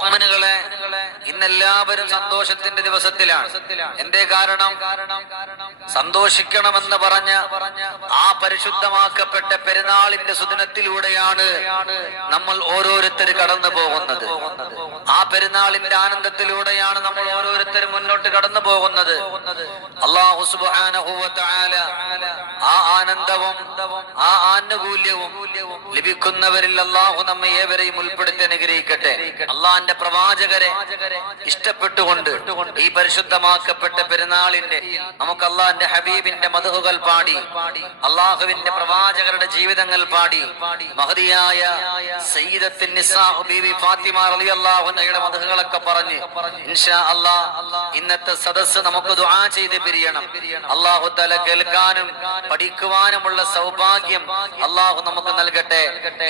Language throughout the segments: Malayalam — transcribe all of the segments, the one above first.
മുഅ്മിനുകളെ, ഇന്നെല്ലാവരും സന്തോഷത്തിന്റെ ദിവസത്തിലാണ്. എന്തേ കാരണം? സന്തോഷിക്കണമെന്ന് പറഞ്ഞ ആ പരിശുദ്ധമാക്കപ്പെട്ട പെരുന്നാളിന്റെ സുദിനത്തിലൂടെയാണ് നമ്മൾ ഓരോരുത്തർ കടന്നു പോകുന്നത്. ആ പെരുന്നാളിന്റെ ആനന്ദത്തിലൂടെയാണ് നമ്മൾ ഓരോരുത്തരും മുന്നോട്ട് കടന്നു പോകുന്നത്. അല്ലാഹു സുബ്ഹാനഹു വ തആല ആ ആനന്ദവും ആ ആനുകൂല്യവും ലഭിക്കുന്നവരിൽ അല്ലാഹു നമ്മെ ഏവരെയും ഉൾപ്പെടുത്തി അനുഗ്രഹിക്കട്ടെ. അള്ളാന്റെ പ്രവാചകരെ ഇഷ്ടപ്പെട്ടുകൊണ്ട് ഈ പരിശുദ്ധമാക്കപ്പെട്ട പെരുന്നാളിന്റെ നമുക്ക് അള്ളാന്റെ ഹബീബിന്റെ മദ്ഹുകൾ പാടി, അള്ളാഹുവിന്റെ പ്രവാചകരുടെ ജീവിതങ്ങൾ പാടി, മഹദിയായ സയ്യിദത്തുൻ നിസാ ബീവി ഫാത്തിമ റളിയല്ലാഹു അൻഹയുടെ മദ്ഹുകളൊക്കെ പറഞ്ഞ് ഇൻഷാ അല്ലാഹ് ഇന്നത്തെ സദസ്സ് നമുക്ക് ദുആ ചെയ്ത് പിരിയണം. അല്ലാഹു തആല കേൾക്കാനും പഠിക്കുവാനുമുള്ള സൗഭാഗ്യം അല്ലാഹു നമുക്ക് നൽകട്ടെ.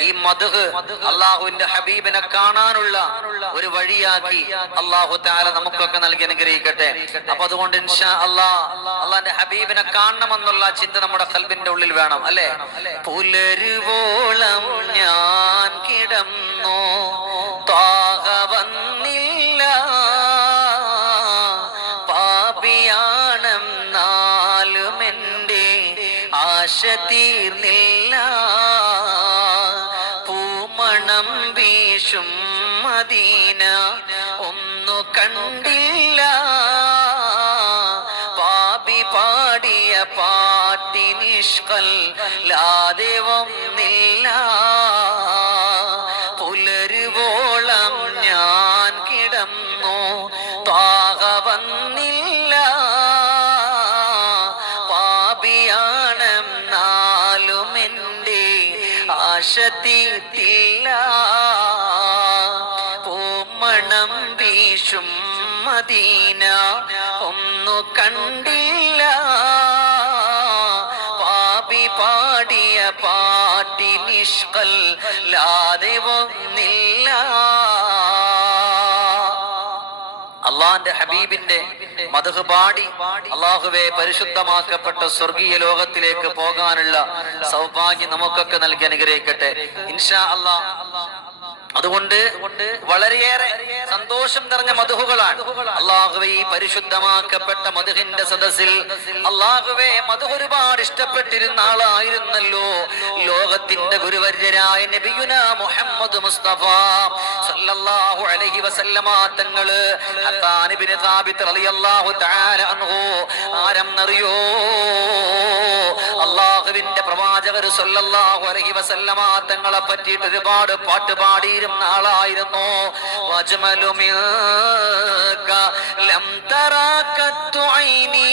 ഈ മദ്ഹ് അല്ലാഹുവിന്റെ ഹബീബിനെ കാണാനുള്ള ഒരു വഴിയാക്കി അല്ലാഹു തആല നമുക്കൊക്കെ നൽകി അനുഗ്രഹിക്കട്ടെ. അപ്പൊ അതുകൊണ്ട് ഇൻഷാ അല്ലാഹ് അല്ലാഹുവിന്റെ ഹബീബിനെ കാണണമെന്നുള്ള ചിന്ത നമ്മുടെ ഖൽബിന്റെ ഉള്ളിൽ വേണം, അല്ലേ? പുലരുവോളം ഞാൻ കിടന്നു, ത്വാഹ വന്നില്ല, പാപിയാണെന്നാലും എന്റെ ആശ തീർന്നില്ല, പൂമണം വീശും മദീന ഒന്നു കണ്ടില്ല, പാപി പാടിയ പാട്ടിനിഷ്കല്ലാതെ ഒന്നില്ല, പുലരുവോളം ഞാൻ കിടന്നു, ത്വാഹ വന്നില്ല, പാപിയാണെന്നാലും എന്റെ ആശ തീർത്തില്ല, പൂമണം വീശും മദീന ഒന്നു കണ്ടില്ല, പാപി പാടിയ പാട്ടിനിഷ്കല്ലാതെ ഒന്നില്ല. അള്ളാന്റെ ഹബീബിന്റെ മദ്ഹ് പാടി അള്ളാഹുവെ പരിശുദ്ധമാക്കപ്പെട്ട സ്വർഗീയ ലോകത്തിലേക്ക് പോകാനുള്ള സൗഭാഗ്യം നമുക്കൊക്കെ നൽകി അനുഗ്രഹിക്കട്ടെ ഇൻഷാ അല്ലാഹ്. അതുകൊണ്ട് വളരെയേറെ സന്തോഷം നിറഞ്ഞ മദ്ഹുകളാണ്. അള്ളാഹുവെ ഈ പരിശുദ്ധമാക്കപ്പെട്ട മദ്ഹിന്റെ സദസ്സിൽ അള്ളാഹുവെ മദ്ഹ് ഒരുപാട് ഇഷ്ടപ്പെട്ടിരുന്ന ആളായിരുന്നല്ലോ ലോകത്തിന്റെ ഗുരുവര്യരായ നബിയുനാ മുഹമ്മദ് മുസ്തഫ സല്ലല്ലാഹു അലൈഹി വസല്ലമ തങ്ങള്. ഹസ്സാൻ ഇബ്നു സാബിത്ത് റളിയല്ലാഹു തആല അൻഹു ആരെന്നറിയോ? അള്ളാഹുവിന്റെ പ്രവാചകർ സല്ലല്ലാഹു അലൈഹി വസല്ലമ തങ്ങളെ പറ്റിയിട്ട് ഒരുപാട് പാട്ട് പാടിയിരുന്ന ആളായിരുന്നു. വജ്മലു മിൻക ലം തറാകത്തു ഐനി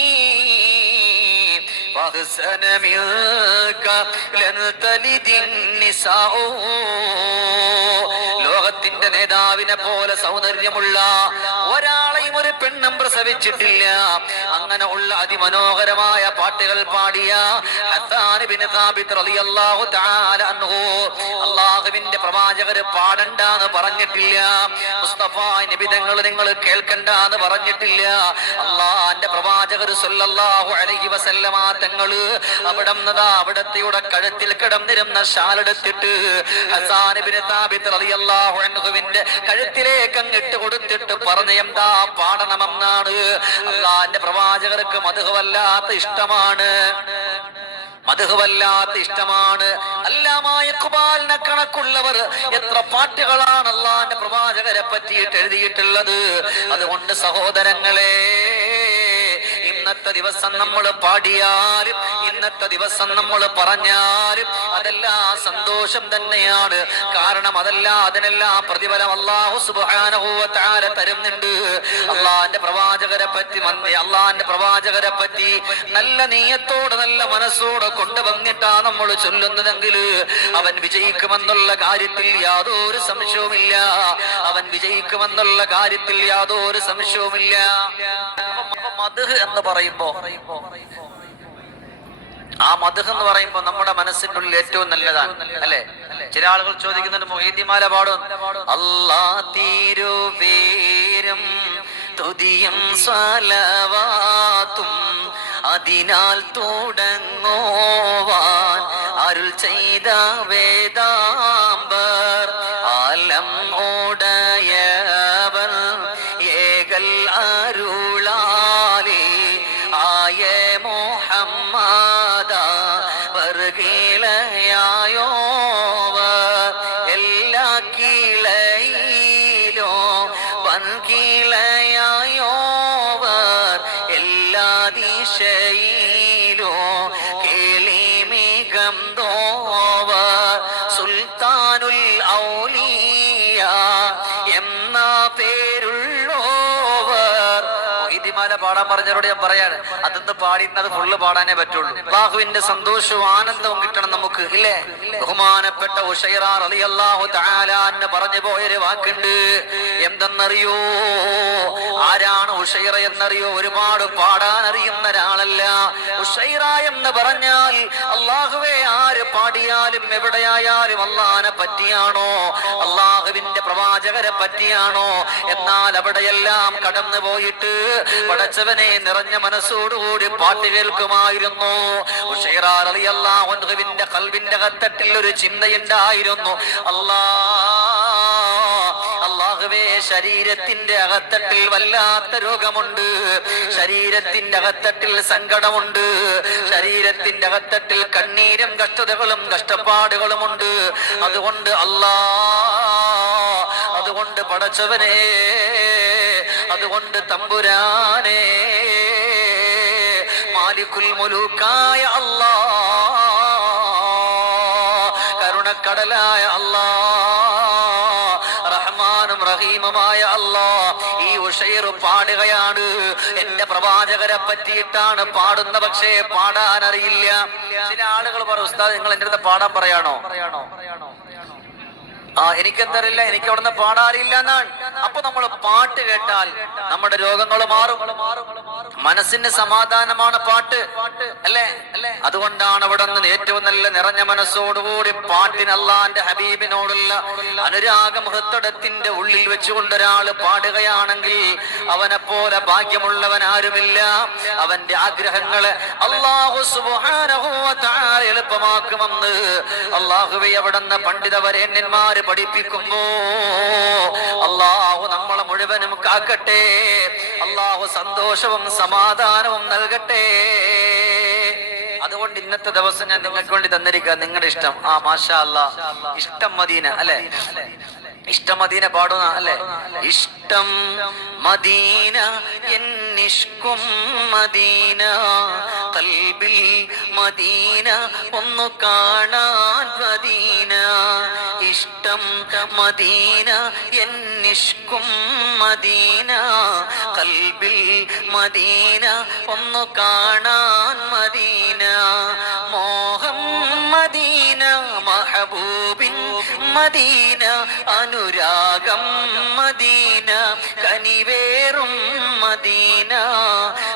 വഹ്സന മിൻക ലൻ തലിദിൻ നിസാഉ. ലോകത്തിന്റെ നേതാവിനെ പോലെ സൗന്ദര്യമുള്ള ഒരാളെയും ഒരു പെണ്ണും പ്രസവിച്ചിട്ടില്ല. അങ്ങനെ ഉള്ള അതിമനോഹരമായ പാട്ടുകൾ പാടിയ ഹസ്സാൻ ഇബ്നു സാബിത്ത് റളിയല്ലാഹു തആല അൻഹു അല്ലാഹുവിന്റെ പ്രവാചകർ പാടണ്ടാന്ന് പറഞ്ഞിട്ടില്ല. മുസ്തഫ നബി തങ്ങൾ നിങ്ങൾ കേൾക്കണ്ടാന്ന് പറഞ്ഞിട്ടില്ല. അല്ലാഹുവിന്റെ പ്രവാചകർ സല്ലല്ലാഹു അലൈഹി വസല്ലമ തങ്ങള് അവിടത്തെയുടെ കഴുത്തിൽ കിടന്നിരുന്ന ഷാലെടുത്തിട്ട് ഹസ്സാൻ ഇബ്നു സാബിത്ത് റളിയല്ലാഹു അൻഹുവിന്റെ കഴുത്തിലേക്ക് അങ്ങിട്ട് കൊടുത്തിട്ട് പറഞ്ഞ എന്താ പാടണമെന്നാണ്. അല്ലാഹുവിന്റെ പ്രവാചകർക്ക് മദ്ഹ് വല്ലാത്ത ഇഷ്ടമാണ്, മദ്ഹ് വല്ലാത്ത ഇഷ്ടമാണ്. അല്ലാമാ ഇഖ്ബാലിനെ കണക്കുള്ളവർ എത്ര പാട്ടുകളാണ് അല്ലാഹുവിന്റെ പ്രവാചകരെ പറ്റിയിട്ട് എഴുതിയിട്ടുള്ളത്. അതുകൊണ്ട് സഹോദരങ്ങളെ, ഇന്നത്തെ ദിവസം നമ്മൾ പാടിയാലും ഇന്നത്തെ ദിവസം നമ്മൾ പറഞ്ഞാലും അതെല്ലാം സന്തോഷം തന്നെയാണ്. കാരണം അതിനെല്ലാം പ്രതിഫലം അല്ലാഹു സുബ്ഹാനഹു വ തആല തരുന്നുണ്ട്. അല്ലാഹുവിന്റെ പ്രവാചകരെ പറ്റി നല്ല നീയത്തോടെ നല്ല മനസ്സോടെ കൊണ്ടുവന്നിട്ടാ നമ്മൾ ചൊല്ലുന്നതെങ്കിൽ അവൻ വിജയിക്കുമെന്നുള്ള കാര്യത്തിൽ യാതൊരു സംശയവുമില്ല. അവൻ വിജയിക്കുമെന്നുള്ള കാര്യത്തിൽ യാതൊരു സംശയവുമില്ല. മദ്ഹ് എന്ന് പറയുമ്പോ ആ മദ്ഹ് എന്ന് പറയുമ്പോ നമ്മുടെ മനസ്സിന്റെ ഉള്ളിൽ ഏറ്റവും നല്ലതാണ്, അല്ലെ? ചില ആളുകൾ ചോദിക്കുന്നുണ്ട്, മുഹീദ്ദിമാല പാടും അല്ലാ തിരുപേരും തുതിയും സ്വലവാത്തും അതിനാൽ തുടങ്ങുവാൻ അരുൾ ചെയ്ത വേദാംബർ ആലം ഓടയ അരുളാലേ ആയ മുഹമ്മദ വർഗീളയായോവർ എല്ലാ കീളയിലോ വൻകീളയായോവർ എല്ലാ ദിശയിലോ കേളിമികം തോവർ സുൽത്താനുൽ ഔലിയ എന്ന പേരുള്ളോവർ. ഇതിമാല പാടാൻ പറഞ്ഞവരോട് ഞാൻ പറയാണ്, അതൊന്ന് പാടിയിരുന്നത് ഫുള്ള് പാടാനേ പറ്റുള്ളൂ. അല്ലാഹുവിന്റെ സന്തോഷവും ആനന്ദവും കിട്ടണം നമുക്ക്, ഇല്ലേ? ബഹുമാനപ്പെട്ട ഉശൈറ റളിയല്ലാഹു തആല അൻഹു പറഞ്ഞു പോയൊരു വാക്കുണ്ട്, എന്തെന്നറിയോ? ആരാണ് ഉശൈറ എന്നറിയോ? ഒരുപാട് പാടാൻ അറിയുന്ന ഒരാളല്ല. ഉശൈറ എന്ന് പറഞ്ഞാൽ അല്ലാഹുവേ ആര് പാടിയാലും എവിടെയായാലും അല്ലാഹനെ പറ്റിയാണോ, അല്ലാഹുവിന്റെ പ്രവാചകരെ പറ്റിയാണോ, എന്നാൽ അവിടെയെല്ലാം കടന്നു പോയിട്ട് പടച്ചവനെ നിറഞ്ഞ മനസ്സോടുകൂടി പാട്ട് കേൾക്കുമായിരുന്നു. ഉശൈറ റളിയല്ലാഹു അൻഹുവിന്റെ ഖൽബിന്റെ അകത്തട്ടിൽ ഒരു ചിന്തയുണ്ടായിരുന്നു, അല്ലാഹുവേ ശരീരത്തിന്റെ അകത്തട്ടിൽ വല്ലാത്ത രോഗമുണ്ട്, ശരീരത്തിന്റെ അകത്തട്ടിൽ സങ്കടമുണ്ട്, ശരീരത്തിന്റെ അകത്തട്ടിൽ കണ്ണീരും കഷ്ടതകളും കഷ്ടപ്പാടുകളുമുണ്ട്. അതുകൊണ്ട് അതുകൊണ്ട് പടച്ചവനെ, അതുകൊണ്ട് തമ്പുരാനെ, മാലിക്കുൽ മുലൂക്കായ അല്ലാഹ്, കരുണക്കടലായ അല്ലാഹ്, റഹ്മാനും റഹീമുമായ അല്ലാഹ്, ഈ ഉശൈർ പാടുകയാണ്. എന്റെ പ്രവാചകരെ പറ്റിയിട്ടാണ് പാടുന്ന, പക്ഷേ പാടാൻ അറിയില്ല. ചില ആളുകൾ പറയും, ഉസ്താദ് നിങ്ങൾ എന്റെ അടുത്ത് പാടാൻ പറയാണോ? എനിക്കെന്തറിയില്ല, എനിക്ക് അവിടുന്ന് പാടാറില്ല എന്നാണ്. അപ്പൊ നമ്മൾ പാട്ട് കേട്ടാൽ നമ്മുടെ രോഗങ്ങൾ മാറും, മനസ്സിന് സമാധാനമാണ് പാട്ട്, അല്ലേ? അതുകൊണ്ടാണ് അവിടെ നിന്ന് ഏറ്റവും നല്ല നിറഞ്ഞ മനസ്സോടുകൂടി പാട്ടിന് അല്ലാഹുവിന്റെ ഹബീബിനോടുള്ള അനുരാഗം ഹൃദയത്തിന്റെ ഉള്ളിൽ വെച്ചുകൊണ്ട് ഒരാൾ പാടുകയാണെങ്കിൽ അവനെ പോലെ ഭാഗ്യമുള്ളവൻ ആരുമില്ല. അവന്റെ ആഗ്രഹങ്ങളെ അല്ലാഹു സുബ്ഹാനഹു വ തആല എളുപ്പമാക്കുമെന്ന് അല്ലാഹുവേ അവിടുന്ന് പണ്ഡിത വരേണ്യന്മാര് പഠിപ്പിക്കുമ്പോ അല്ലാഹു നമ്മളെ മുഴുവനും കാക്കട്ടെ. അല്ലാഹു സന്തോഷവും സമാധാനവും നൽകട്ടെ. അതുകൊണ്ട് ഇന്നത്തെ ദിവസം ഞാൻ നിങ്ങൾക്ക് വേണ്ടി തന്നിരിക്കുക, നിങ്ങളുടെ ഇഷ്ടം. മാഷാ അല്ലാഹ്, ഇഷ്ടം മദീന, അല്ലെ? ഇഷ്ടം മദീന പാടുന്ന, അല്ലെ? ഇഷ്ടം മദീന എന്നിഷ്കും മദീന, ഖൽബിൽ മദീന ഒന്നു കാണാൻ മദീന. ഇഷ്ടം മദീന എന്നിഷ്കും മദീന, ഖൽബിൽ മദീന ഒന്നു കാണാൻ മദീന. മോഹം മദീന മഹബൂബിൻ മദീന, അനുരാഗം മദീന കനിവേറും മദീന.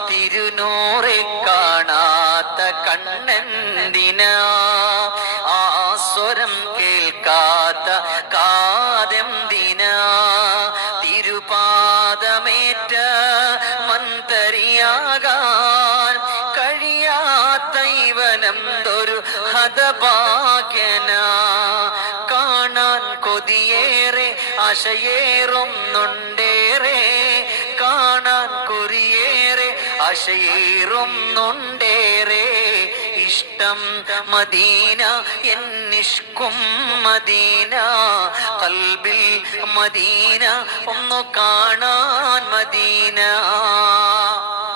തിരുനൂറെ കാണാത്ത കണ്ണെന്തിന, സ്വരം കേൾക്കാത്ത കാതെന്തിന. തിരുപാദമേറ്റ മന്തരിയാകാൻ കഴിയാത്ത ഇവനെന്തൊരു ഹതഭാഗ്യന. കാണാൻ കൊതിയേറെ ആശയേറുന്നുണ്ടേറെ, കാണാൻ കൊതിയേറെ ആശയേറുന്നുണ്ടേറെ. ഇഷ്ടം മദീന എന്നിഷ്കും മദീന, ഖൽബിൽ മദീന ഒന്നു കാണാൻ മദീന.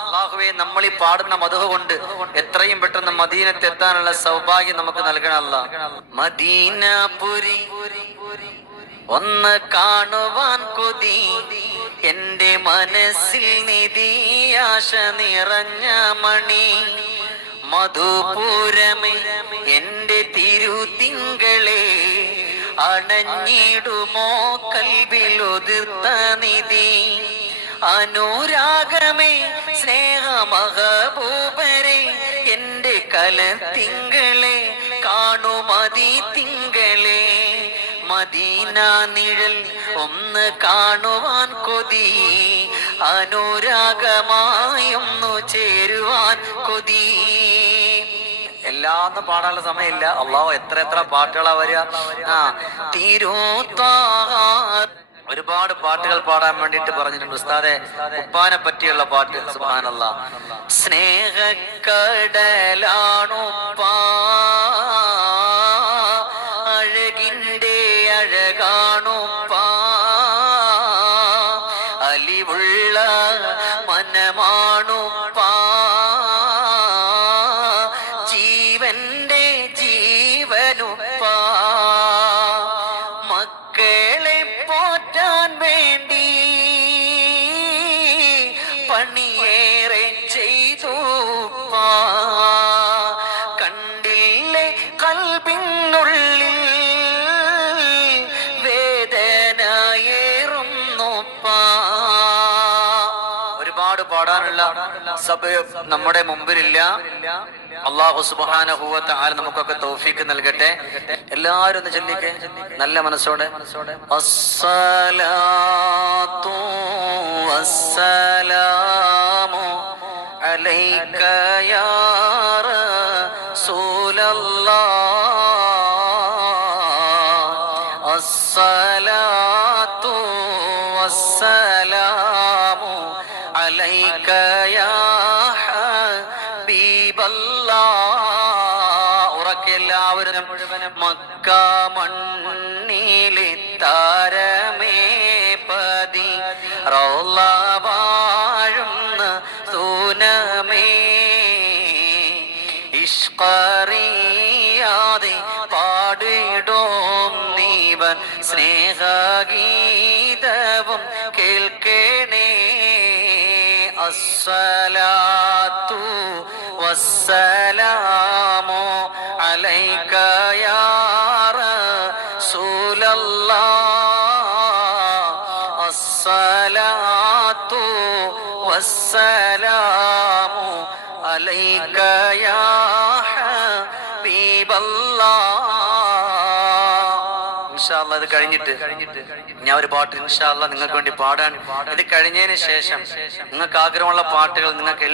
അല്ലാഹുവേ, നമ്മൾ ഈ പാടുന്ന മദ്ഹ് കൊണ്ട് എത്രയും പെട്ടെന്ന് മദീനത്ത് എത്താനുള്ള സൗഭാഗ്യം നമുക്ക് നൽകണം അല്ലാഹ്. മദീനപുരി ഒന്ന് കാണുവാൻ കൊതി, എന്റെ മനസ്സിൽ നിധിയാശ നിറഞ്ഞ മണി. മധുപൂരമേ എന്റെ തിരുതിങ്കളെ, അണഞ്ഞിടുമോ കൽബിലൊതിർത്ത നിധി. അനുരാഗമേ സ്നേഹമഹബൂബരെ, എന്റെ കലത്തിങ്കളെ കാണുമതി തിങ്കളെ. മദീന നിഴൽ ഒന്ന് കാണുവാൻ കൊതി, അനുരാഗമായൊന്നു ചേരുവാൻ കൊതി. എല്ലാന്നും പാടാനുള്ള സമയമില്ല. അള്ളാഹു എത്ര പാട്ടുകളാ വരിക. തിരുത്താ ഒരുപാട് പാട്ടുകൾ പാടാൻ വേണ്ടിയിട്ട് പറഞ്ഞിട്ടുണ്ട് ഉസ്താദെ. ഉപ്പാനെ പറ്റിയുള്ള പാട്ട് സുബ്ഹാനല്ലാഹ്. സ്നേഹക്കടലാണുപ്പാ, അഴകിൻ്റെ അഴകാണുപ്പാ, അലിവുള്ള മനമാണുപ്പാ, ജീവന്റെ ജീവനുപ്പാ, മക്കളെ പോറ്റാൻ വേണ്ടി പണിയേറെ ചെയ്തുപ്പാ, കണ്ടില്ലേ കൽബിനുള്ളിൽ വേദനയേറുന്നുപ്പാ. ഒരുപാട് പാടാനുള്ള സമയം നമ്മുടെ മുമ്പിലില്ല. അല്ലാഹു സുബ്ഹാനഹു വ തആല നമുക്കൊക്കെ തൗഫീഖ് നൽകട്ടെ. എല്ലാവരും ഒന്ന് ചൊല്ലിക്കേ നല്ല മനസ്സോടെ. അസ്സലാത്തു വസ്സലാമു അലൈക യാ റസൂലല്ലാഹ്, അസ്സലാത്തു വസ്സലാമു അലൈക യാ എല്ലാവരും മക്ക മണ്ണിലെ താരമേ പതി റൗള വാഴുന്ന സൂനമേ, ഇഷ്ഖറിയാതെ പാടിടോം നീവൻ സ്നേഹഗീതവും കേൾക്കണേ. അസ്സലാത്തു വസ്സലാമു അലൈക യാ റസൂലല്ലാഹ്, അസ്സലാത്തു വസ്സലാമു അലൈക യാ ഹബീബല്ലാഹ്. ഇൻഷാ അല്ലാഹ് ഇത് കഴിഞ്ഞിട്ട് ഞാൻ ഒരു പാട്ട് ഇൻഷാ അല്ലാഹ് നിങ്ങൾക്ക് വേണ്ടി പാടാൻ. ഇത് കഴിഞ്ഞതിന് ശേഷം നിങ്ങൾക്ക് ആഗ്രഹമുള്ള പാട്ടുകൾ നിങ്ങൾക്ക്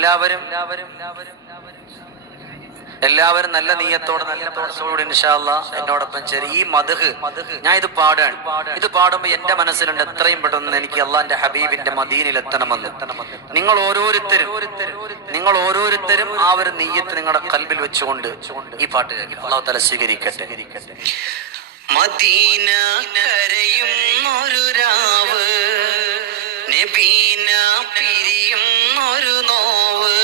എല്ലാവരും നല്ല നീയത്തോടെ നല്ല മനസ്സോടെ ഇൻഷാ അല്ലാഹ് എന്നോടൊപ്പം ചേരി ഈ മദ്ഹ് ഞാൻ ഇത് പാടാൻ. ഇത് പാടുമ്പോൾ എന്റെ മനസ്സിലുണ്ട് എത്രയും പെട്ടെന്ന് എനിക്ക് അള്ളാന്റെ ഹബീബിന്റെ മദീനയിൽ എത്തണമെന്ന്. നിങ്ങൾ ഓരോരുത്തരും ആ ഒരു നീയത്ത് നിങ്ങളുടെ കൽബിൽ വെച്ചുകൊണ്ട് ഈ പാട്ട് അല്ലാഹു തആല സ്വീകരിക്കട്ടെ. മദീന കരയും ഒരു രാവ്, നബീന പിരിയും ഒരു നോവ്,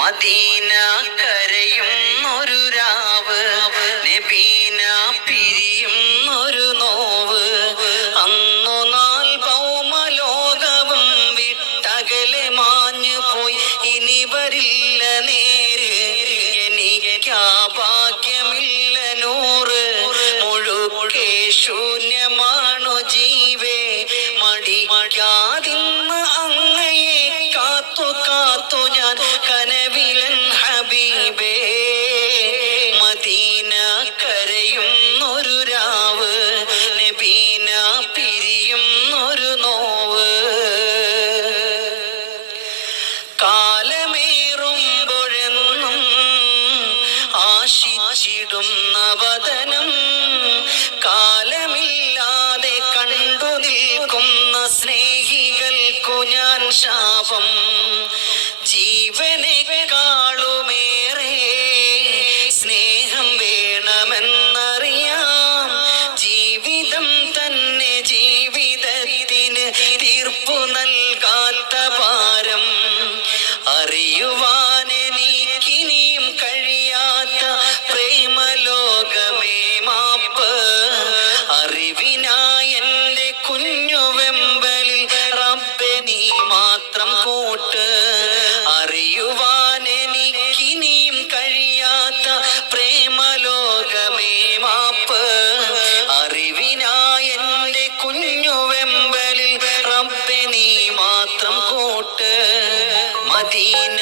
മദീന കരയും ഒരു രാവ്, നബീന പിരിയും ഒരു നോവ്, അന്നു നാൾ ഭൗമലോകവും വിട്ടകലെ മാഞ്ഞു പോയി ഇനി വരില്ല നേര്, എനിക്കാ ഭാഗ്യമില്ല നൂറ്, മുഴുക്കെ ശൂന്യമാണു ജീവേ, മടിക്കാതിന്ന് അങ്ങയെ കാത്തു കാത്തു ഞാൻ കനവിലൻ ഹബീബേ, മദീന കരയും ഒരു രാവ്, നബീന പിരിയും ഒരു നോവ്, കാലമേറുമ്പോഴെന്നും ആശിച്ചിടുന്ന വദനം, കാലമില്ലാതെ കണ്ടു നിൽക്കുന്ന സ്നേഹികൾക്കു ഞാൻ ശാപം, ജീവനെക്കാളുമേറെ സ്നേഹം വേണമെന്നറിയാം, ജീവിതം തന്നെ ജീവിതത്തിന് തീർപ്പു നൽകാത്ത ഭാരം, അറിയുവാനെനിക്കിനിയും കഴിയാത്ത പ്രേമലോകമേ മാപ്പ്, അറിവിനായ എന്റെ കുഞ്ഞു വെമ്പലിൽ റബ്ബേ നീ മാത്രം കൂട്ട്, അറിയുവാനെനിക്കിനിയും കഴിയാത്ത പ്രേമലോകമേ മാപ്പ്, അറിവിനായ എന്റെ കുഞ്ഞു വെമ്പലിൽ റബ്ബേ നീ മാത്രം കൂട്ട്, മദീന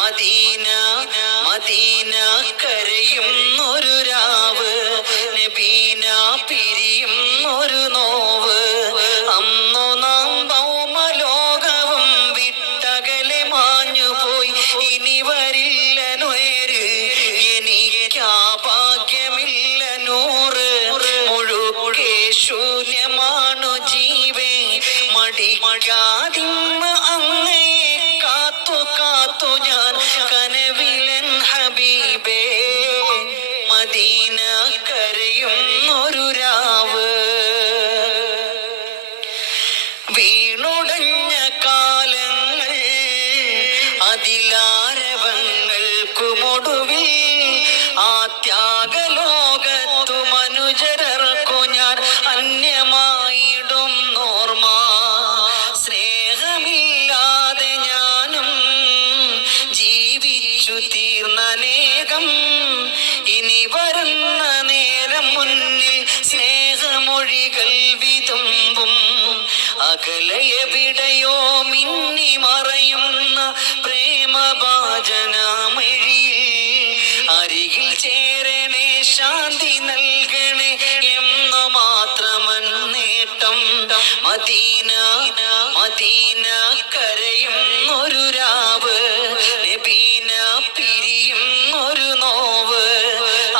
മദീന മദീന കരയും ഒരു രാവ്, നബീന പിരിയും ഒരു നോവ്, അന്നു നാം ഭൗമലോകവും വിട്ടകലെ മാഞ്ഞു പോയി ഇനി വരില്ല നേര്, എനിക്കാ ഭാഗ്യമില്ല നൂറ്, മുഴുക്കെ ശൂന്യമാണു മടിക്കാതിമ്മ അങ്ങയെ കാത്തു കാത്തു ഞാൻ കനവിലൻ ഹബീബേ മദീന കരയുന്നൊരു രാവ്. വീണുടഞ്ഞ കാലങ്ങൾ അതിലാരവങ്ങൾക്കുമൊടുവിൽ ആ ത്യാഗലോകത്തു മനുജരർക്കു ഞാൻ അന്യമായിടും നോർമ. സ്നേഹമില്ലാതെ ഞാനും ജീവിച്ചു തീർന്നനേകം. ഇനി വരുന്ന നേരം മുന്നിൽ സ്നേഹമൊഴികൾ വിതുമ്പും. അകലയെവിടെയോ മിന്നി മറയുന്ന പ്രേമഭാജനമിഴിയിൽ അരികിൽ ചേരണേ ശാന്തി നൽകണേ എന്ന് മാത്രമൻ നേട്ടം. മദീന മദീന കരയുന്നൊരു രാവ്, നബീന പിരിയുന്നൊരു നോവ്.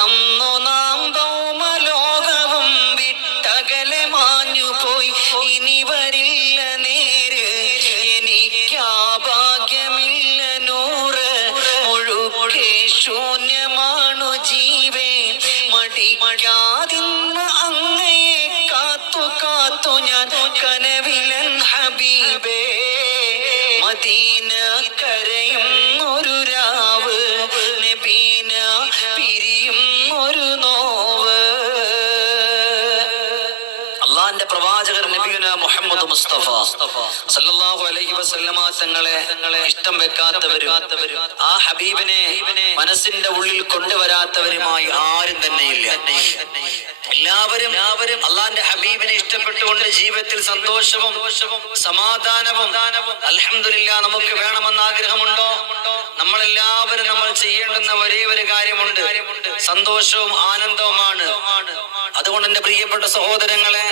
അന്നു നാം ഭൗമലോകവും വിട്ടകലെ മാഞ്ഞു പോയി. ഇനി വരില്ല നേര്, എനിക്കാ ഭാഗ്യമില്ല നൂറ്. മുഴുക്കെ ശൂന്യമാണു ജീവേ മടിക്കാതിന്ന് അങ്ങയെ കാത്തു കാത്തു ഞാൻ കനവിലൻ ഹബീബേ മദീന കരയുന്നൊരു രാവ്, നബീന പിരിയുന്നൊരു നോവ്. അള്ളാന്റെ പ്രവാചകർ നബിയുന മുഹമ്മദ് മുസ്തഫ സല്ലല്ലാഹു അലൈഹി വസല്ലമ തങ്ങളെ ഇഷ്ടം വെക്കാത്തവരും ആ ഹബീബിനെ മനസ്സിന്റെ ഉള്ളിൽ കൊണ്ടുവരാത്തവരുമായി ആരും തന്നെയില്ല. എല്ലാവരും അള്ളാന്റെ ഹബീബിനെ ഇഷ്ടപ്പെട്ടുകൊണ്ട് ജീവിതത്തിൽ സന്തോഷവും സമാധാനവും അൽഹംദുലില്ലാ നമുക്ക് വേണമെന്ന് ആഗ്രഹമുണ്ടോ? നമ്മളെല്ലാവരും നമ്മൾ ചെയ്യേണ്ടുന്ന ഒരേ ഒരു കാര്യമുണ്ട്, സന്തോഷവും ആനന്ദവുമാണ്. അതുകൊണ്ട് എന്റെ പ്രിയപ്പെട്ട സഹോദരങ്ങളെ,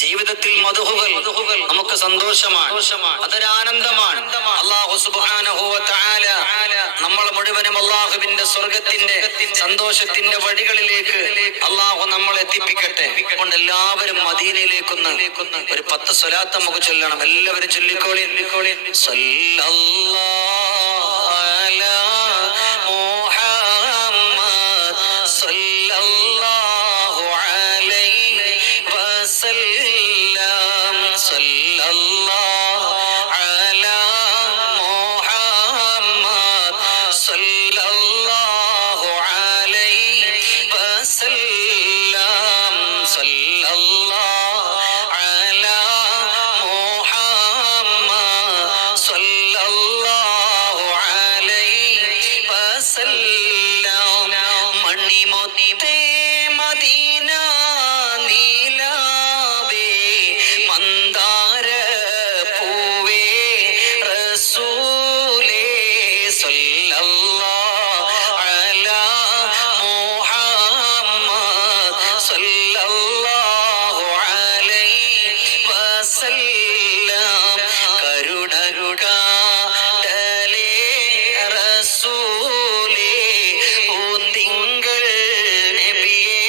ജീവിതത്തിൽ മദ്ഹുകൾ നമുക്ക് സന്തോഷമാണ്, അതൊരാനന്ദമാണ്. അല്ലാഹു സുബ്ഹാനഹു വ തആല നമ്മൾ മുഴുവനും അല്ലാഹുവിന്റെ സ്വർഗത്തിന്റെ സന്തോഷത്തിന്റെ വഴികളിലേക്ക് അല്ലാഹു നമ്മളെ എത്തിപ്പിക്കട്ടെ. അതുകൊണ്ട് എല്ലാവരും മദീനയിലേക്കൊന്ന് ഒരു 10 സ്വലാത്ത് നമുക്ക് ചൊല്ലണം. എല്ലാവരും ചൊല്ലിക്കോളി. സല്ലല്ലാഹു അലാ മുഹമ്മദ് സല്ലല്ലാഹു അലൈഹി വസല്ലം. സല്ലല്ലാഹു അലാ മുഹമ്മദ് സല്ലല്ലാഹു അലൈഹി വസല്ലം. സല്ലല്ലാഹു അലാ മുഹമ്മദ് സല്ലല്ലാഹു അലൈഹി വസല്ലം. മണിമൊത്തേ മദീന നീലാവേ മന്ദാര പൂവേ റസൂലേ സല്ലല്ലാഹു അലാ മുഹമ്മദ് സല്ലല്ലാഹു അലൈഹി വസല്ലം. കരുണകടലേ റസൂലേ പൂന്തിങ്കൾ നബിയേ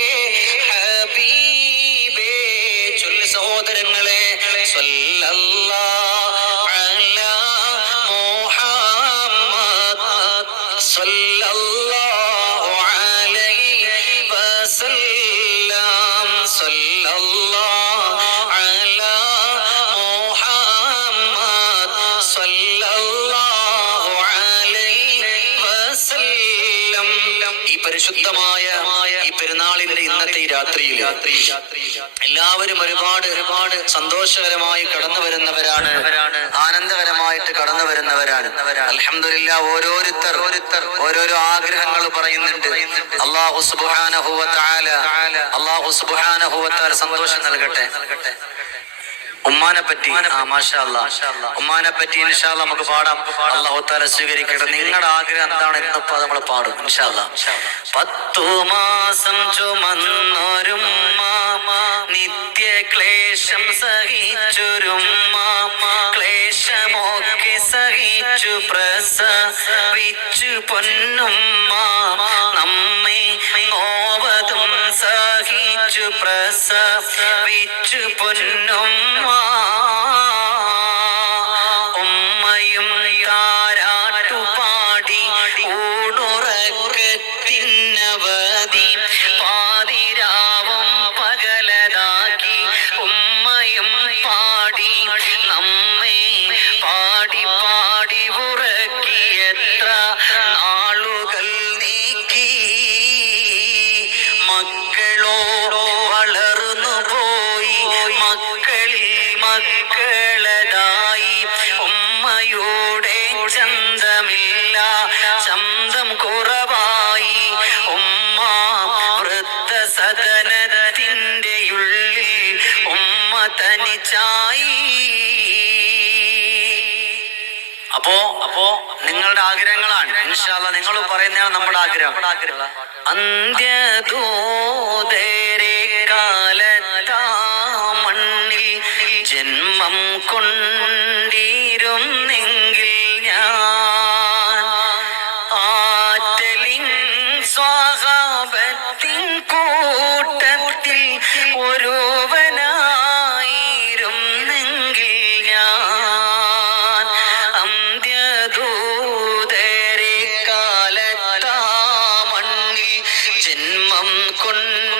ഹബീബേ. ചൊല്ലു സഹോദരങ്ങളെ, സല്ലല്ലാഹു അലാ മുഹമ്മദ് സല്ലല്ലാഹു അലൈഹി വസല്ലം. സല്ലല്ലാഹു അലാ മുഹമ്മദ് സല്ലല്ലാഹു അലൈഹി വസല്ലം. ഈ പരിശുദ്ധമായ ഈ പെരുന്നാളിന്റെ ഇന്നത്തെ ഈ രാത്രിയിൽ എല്ലാവരും ഒരുപാട് സന്തോഷകരമായി കടന്നു വരുന്നവരാണ്, ആനന്ദകരമായിട്ട് കടന്നു വരുന്നവരാണ്. അൽഹംദുലില്ലാ, ഓരോരുത്തർ ഓരോരോ ആഗ്രഹങ്ങൾ പറയുന്നുണ്ട്. അല്ലാഹു സുബ്ഹാനഹു വ തആല സന്തോഷം നൽകട്ടെ. ഉമ്മാനെ പറ്റി മാഷാ അല്ലാഹ്, ഉമ്മാനെ പറ്റി ഇൻഷാ അല്ലാഹ് നമുക്ക് പാടാം. അല്ലാഹു തആല സ്വീകരിക്കട്ടെ. നിങ്ങളുടെ ആഗ്രഹം എന്താണ് ഇന്നിപ്പോ നമ്മൾ പാടും ഇൻഷാ അല്ലാഹ്. 10 മാസം ചുമന്നൊരുമ്മ, നിത്യ ക്ലേശം സഹിച്ചൊരുമ്മ, ക്ലേശമൊക്കെ സഹിച്ചു പ്രസവിച്ചു പൊന്നുമ്മ, നമ്മെ നോവതും സഹിച്ചു പ്രസവിച്ചു പൊന്നുമ്മ. മക്കളതായി ഉമ്മയുടെ ചന്തമില്ല ചന്തം കുറവായി ഉമ്മ വൃദ്ധസദനത്തിന്റെ ഉള്ളിൽ ഉമ്മ തനിച്ചായി. അപ്പോ നിങ്ങളുടെ ആഗ്രഹങ്ങളാണ് ഇൻഷാ അല്ലാഹ് നിങ്ങൾ പറയുന്നതാണ് നമ്മുടെ ആഗ്രഹം. അന്ത്യദൂതരെ കാലത്താ മണ്ണിൽ ജന്മം കൊണ്ടിരുന്നെങ്കിൽ ഞാൻ ആറ്റലിൻ സ്വഹാബത്തിൻ കൂട്ടത്തിൽ ഒരുവനായിരുന്നെങ്കിൽ ഞാൻ അന്ത്യദൂതരെ കാലത്താ മണ്ണിൽ ജന്മം കൊണ്ടിരുന്നെങ്കിൽ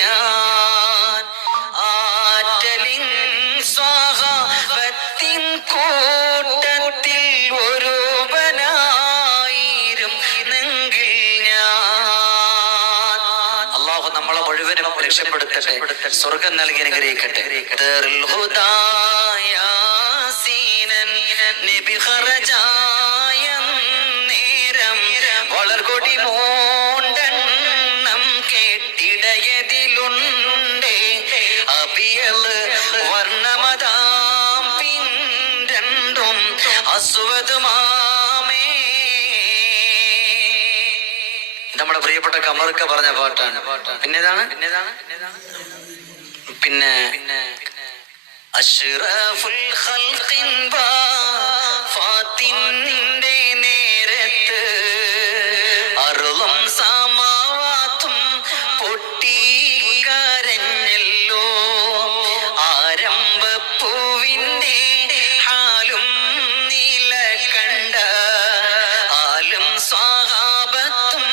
ഞാൻ ആറ്റലിൻ സ്വഹാബത്തിൻ കൂട്ടത്തിൽ ഒരുവനായിരുന്നെങ്കിൽ ഞാൻ. അല്ലാഹു നമ്മളെ മുഴുവനും രക്ഷപ്പെടുത്തട്ടെ, സ്വർഗം നൽകി അനുഗ്രഹിക്കട്ടെ. ദറുൽ ഹുദാ യാസീനൻ നബി ഖറജായ നേരം വളർകൊടി മോണ്ടെണ്ണം കേട്ടിടയതിലുണ്ടേ അബിയല് വർണ്ണമതാം പിൻരണ്ടും അസ്വദ് മാമേ. നമ്മുടെ പ്രിയപ്പെട്ട കമറുക്ക പറഞ്ഞ പാട്ടാണ്. പിന്നെ അഷ്റഫുൽ ഖൽഖിൻ വഫാത്തിന്റെ നേരത്ത് അർളും സമാവാത്തും പൊട്ടിക്കരഞ്ഞല്ലോ. ആരംഭപ്പൂവിന്റെ ഹാലും നീല കണ്ട ആലും സ്വഹാബത്തും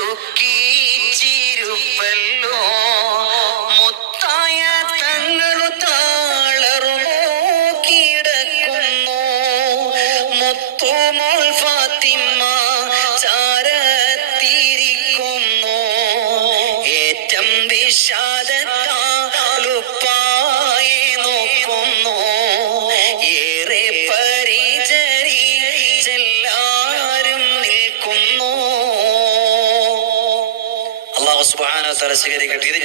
ദുഃഖിച്ചിരുപ്പല്ലോ. മുത്തായ തങ്ങളു താളറുമോ കിടക്കുന്നു മുത്തുമോൾ ഫാത്തിമ ചാരത്തിരിക്കുന്നു. ഏറ്റം വിഷാദത്താലുപ്പായെ നോക്കുന്നു ഏറെ പരിചരിച്ചെല്ലാരും നിൽക്കുന്നു. അല്ലാഹു സുബ്ഹാനഹു വ തആല സ്വീകരിക്കട്ടെ. ഇത്